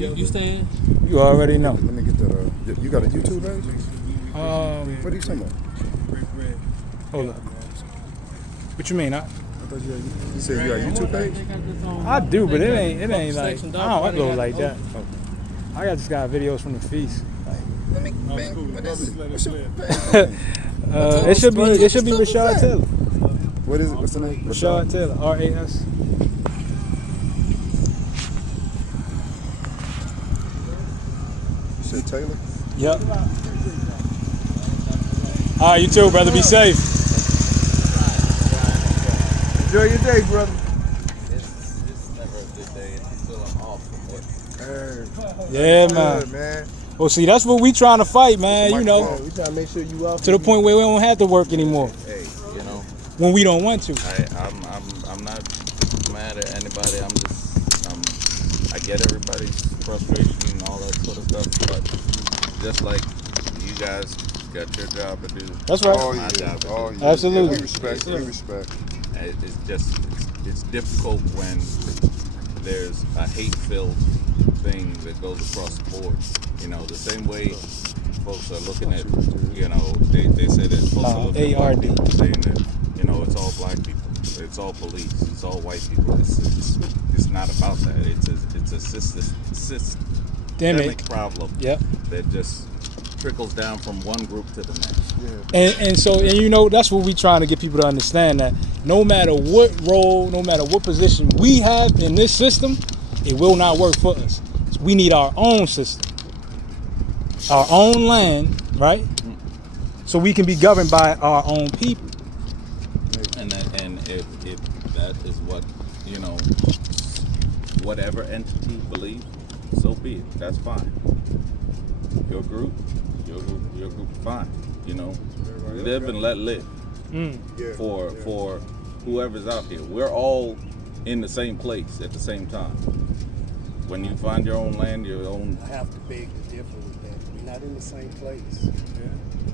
You staying? You already know. Let me get that. You got a YouTube page? What are you talking about? Hold up. What you mean? I thought you said you got a YouTube page? I do, but it ain't like, I don't upload like that. I just got videos from the feast. Let me, man, what's your It should be Rashad Taylor. What is it? What's the name? Rashad Taylor, R-A-S. You said Taylor? Yep. All right, you too, brother. Be safe. Enjoy your day, brother. It's never a good day until I'm off from work. Yeah, man. Good, man. Well, see, that's what we trying to fight, man. You know, We trying to make sure you out to the point where we don't have to work anymore Hey, you know, when we don't want to. I'm not mad at anybody. I get everybody's frustration and all that sort of stuff, but just like you guys got your job to do. That's right. Oh, my yeah. job to do. Oh, yeah. Absolutely. Yeah, we respect. It's just it's difficult when there's a hate-filled thing that goes across the board. You know, the same way folks are looking at, you know, they say that folks are looking at white people saying that, you know, it's all black people, it's all police, it's all white people. It's not about that. It's a systemic problem that just trickles down from one group to the next. And you know, that's what we trying to get people to understand, that no matter what role, no matter what position we have in this system, it will not work for us. So we need our own system, our own land, right? So we can be governed by our own people. And if that is what, you know, whatever entity believes, so be it. That's fine. Your group, fine. You know, live and let live. For whoever's out here, we're all in the same place at the same time. When you find your own land, your own. I have to beg to differ with that. We're not in the same place.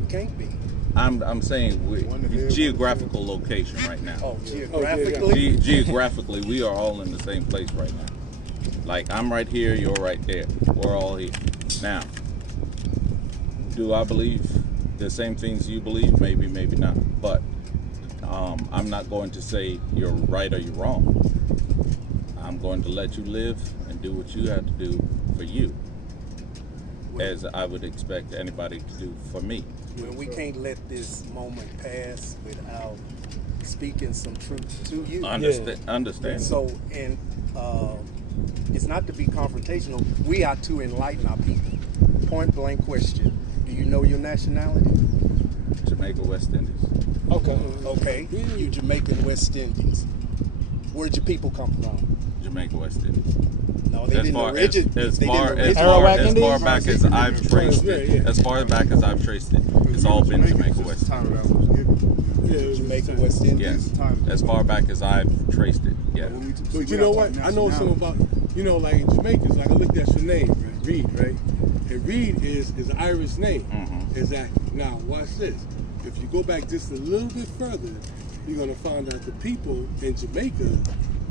We can't be. I'm saying geographical location right now. Oh, geographically? Geographically, we are all in the same place right now. Like, I'm right here, you're right there. We're all here. Now, do I believe the same things you believe? Maybe, maybe not. But I'm not going to say you're right or you're wrong. I'm going to let you live and do what you have to do for you, as I would expect anybody to do for me. Well, we can't let this moment pass without speaking some truth to you. Understand. So, it's not to be confrontational. We are to enlighten our people. Point blank question. Do you know your nationality? Jamaica, West Indies. Okay. You Jamaican West Indies. Where'd your people come from? Jamaica, West Indies. No, they didn't originate. As far back as I've traced it, it's all been Jamaica, West Indies. Jamaica, West Indies. Yes. As far back as I've traced it, yeah. But you know what? I know something about, you know, like in Jamaica, like I looked at your name, Reed, right? And Reed is an Irish name. Mm-hmm. Exactly. Now, watch this. If you go back just a little bit further, you're going to find out the people in Jamaica,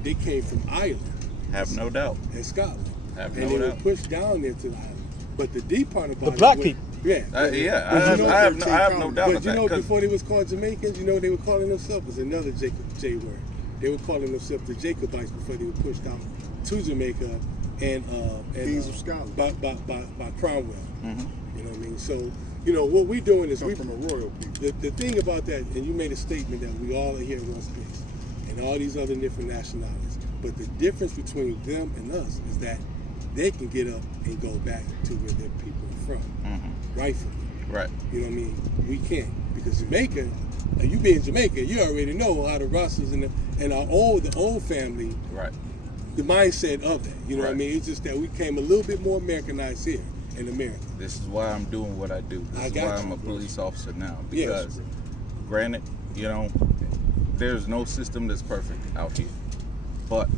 they came from Ireland. Have no doubt. And Scotland. Have and no they doubt. were pushed down there to the island. But the deep part about The black people. Yeah. I have no doubt But of you know, that. before they was called Jamaicans, you know they were calling themselves, was another J word. They were calling themselves the Jacobites before they were pushed out to Jamaica and Kings of Scotland by Cromwell. Mm-hmm. You know what I mean? So, you know, what we're doing is from a royal people. The thing about that, and you made a statement that we all are here in one space, and all these other different nationalities. But the difference between them and us is that they can get up and go back to where their people are from, rightfully. Right. You know what I mean? We can't, because Jamaica, you being Jamaica, you already know how the Russells and the old family, right, the mindset of that. You know what I Right. mean? It's just that we came a little bit more Americanized here in America. This is why I'm doing what I do. This is why I'm a police officer now. Because, granted, you know, there's no system that's perfect out here. But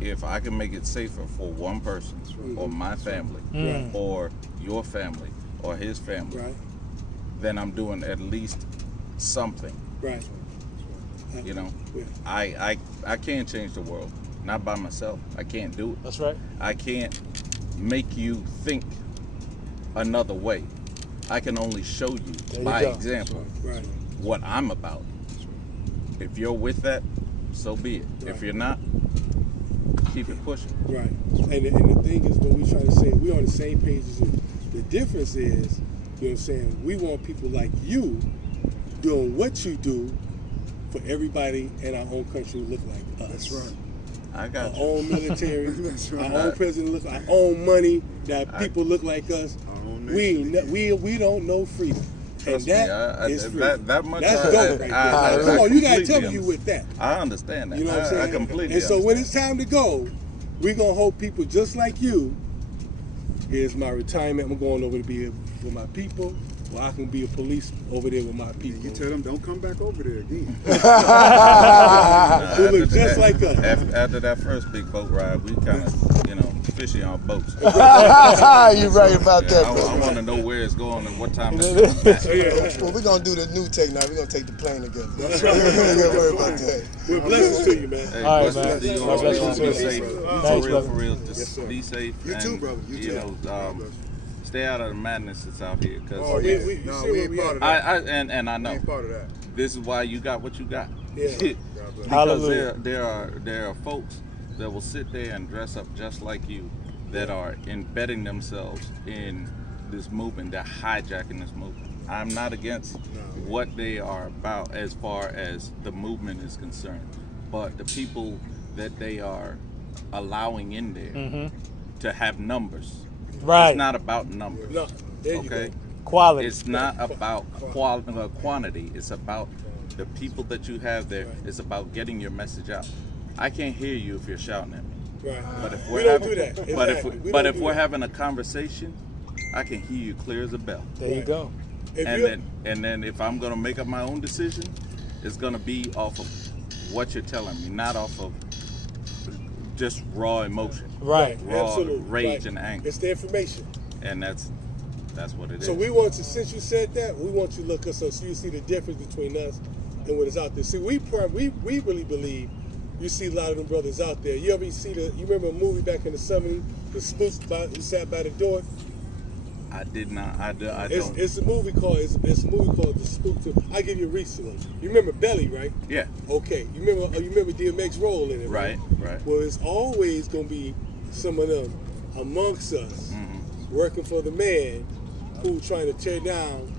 if I can make it safer for one person, or my family, or your family, or his family, then I'm doing at least something. Right. You know, I can't change the world, not by myself. I can't do it. That's right. I can't make you think another way. I can only show you you by go. example Right. what I'm about. If you're with that, so be it. Right. If you're not, keep it pushing. Right. And the thing is, what we trying to say, we're on the same page as you. The difference is, you know what I'm saying, we want people like you doing what you do for everybody in our own country to look like us. That's right. I Our got you. own military, That's right. our own president look, our own money, that people look like us. Our own We nation. we don't know freedom. Trust and me, that is freedom. that much. That's I- dope right I- there. I Come on, you gotta completely tell me you understand. with that. I understand that. You know what I'm saying? I completely And so when understand. it's time to go, we're gonna hope people just like you. Here's my retirement. I'm going over to be with my people. Or I can be a police over there with my people. You tell them don't come back over there again. Who look just like us. After that first big boat ride, we kind of, fishy on boats. You right about that, I bro. want to know where it's going and what time it's coming back. Well, we're gonna do the new take now. We're gonna take the plane together. We ain't gonna worry about that. Well, blessings to you, man. Hey, All right, blessings man. to you. God bless you, Be too. safe. Thanks, For real, brother. for real. Yes, Just sir. be safe. You too, and, brother. You too. Stay out of the madness that's out here. Cause Oh, yeah. we No, see we where ain't we part at. of that. I We know ain't part of that. this is why you got what you got. Yeah. God bless. Because Hallelujah. there are folks that will sit there and dress up just like you that are embedding themselves in this movement. They're hijacking this movement. I'm not against what they are about as far as the movement is concerned, but the people that they are allowing in there to have numbers. Right. It's not about numbers. No, there you Okay. go. Quality. It's not about quantity. It's about the people that you have there. It's about getting your message out. I can't hear you if you're shouting at me. Right. But if We we're don't having, do that. but Exactly. We but don't if do we're that. having a conversation, I can hear you clear as a bell. There you Right. go. If And you're- then if I'm gonna make up my own decision, it's gonna be off of what you're telling me, not off of just raw emotion, Right. raw Absolutely. rage Right. and anger. It's the information. And that's what it is. So we want to, since you said that, we want you to look us up so you see the difference between us and what is out there. See, we really believe you see a lot of them brothers out there. You remember a movie back in the 70s, The Spook who sat by the door? I did not. I don't. It's a movie called The Spook. I give you a recent one. You remember Belly, right? Yeah. Okay. You remember DMX's role in it, Right. Right. Well, it's always gonna be some of them amongst us working for the man who trying to tear down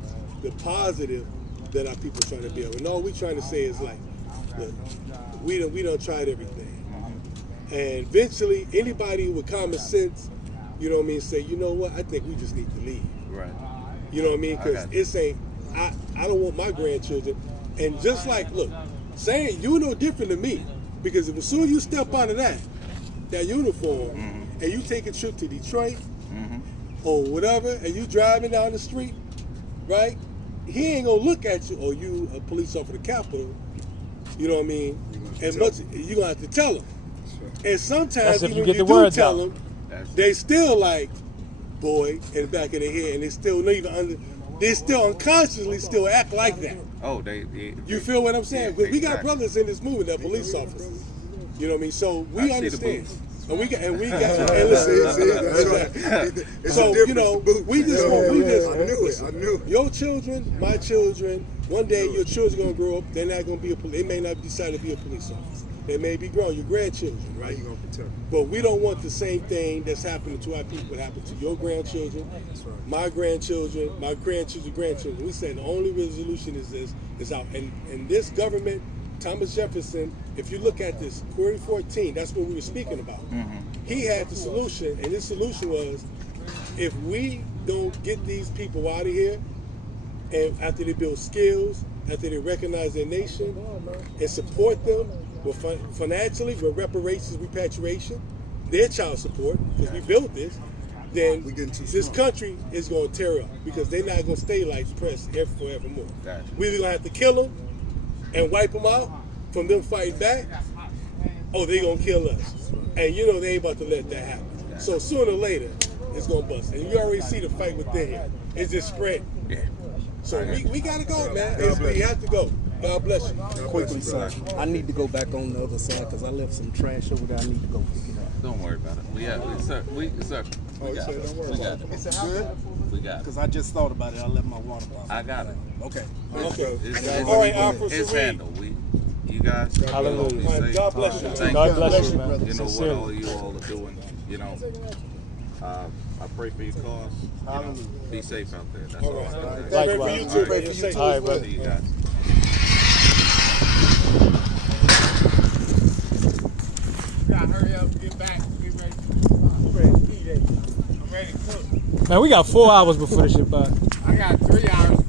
the positive that our people trying to build. And all we trying to say is like, look, we done tried everything. And eventually, anybody with common sense, you know what I mean, say, you know what, I think we just need to leave. Right. You know what I mean? I Because got you. it's ain't, I don't want my grandchildren. And just like, look, saying you no different than me. Because as soon as you step out of that uniform, and you take a trip to Detroit or whatever, and you driving down the street, right? He ain't gonna look at you, or you a police officer at the Capitol. You know what I mean? As much you gonna have to tell them. And sometimes That's if even you when get you the do words tell out. them, That's they still like, boy, in the back of their head, and they still not even they still unconsciously still act like that. Oh, they You feel what I'm saying? Because we got exactly. brothers in this movement that are police officers. You know what I mean? So I we see the understand. boots. And we got and See, listen. that's right. It's So, a difference. you know, the boots. we just I want- we just- knew it. I knew it. Your children, my children, one day your children gonna grow up. They're not gonna be they may not decide to be a police officer. They may be grown. Your grandchildren, How right? you gonna protect them? But we don't want the same thing that's happening to our people happen to your grandchildren, my grandchildren, my grandchildren. We say the only resolution is this is out. And this government, Thomas Jefferson, if you look at this, Query 14, that's what we were speaking about. He had the solution, and his solution was, if we don't get these people out of here, and after they build skills, after they recognize their nation, and support them with financially, with reparations, repatriation, their child support, because we built this, then We getting too this smart. country is going to tear up, because they're not going to stay like press forevermore. Gotcha. We're either going to have to kill them and wipe them out from them fighting back, or they're going to kill us. And you know they ain't about to let that happen. So sooner or later, it's going to bust. And you already see the fight within here. It's just spread. Yeah. So we got to go, man. God bless We you. have to go. God bless you. Quickly, son. I need to go back on the other side because I left some trash over there. I need to go pick it up. Don't worry about it. We got it. Sir, we got it. We got it. We got it. Because I just thought about it. I left my water bottle. I got it. Okay. It's All right, Alfred, it's Serene. handled. You guys, Hallelujah. be All right, safe. God bless you. Thank God you. bless you, man. You know what Sincerely. all you all are doing. You know, I pray for your cause. You know, be safe out there. That's all I can say. Pray for Likewise. you All too, right. man. Pray for You're you safe. too. All right, brother. See you guys. Gotta hurry up, get back, get ready. I'm ready to cook. Man, we got 4 hours before this shit by. I got 3 hours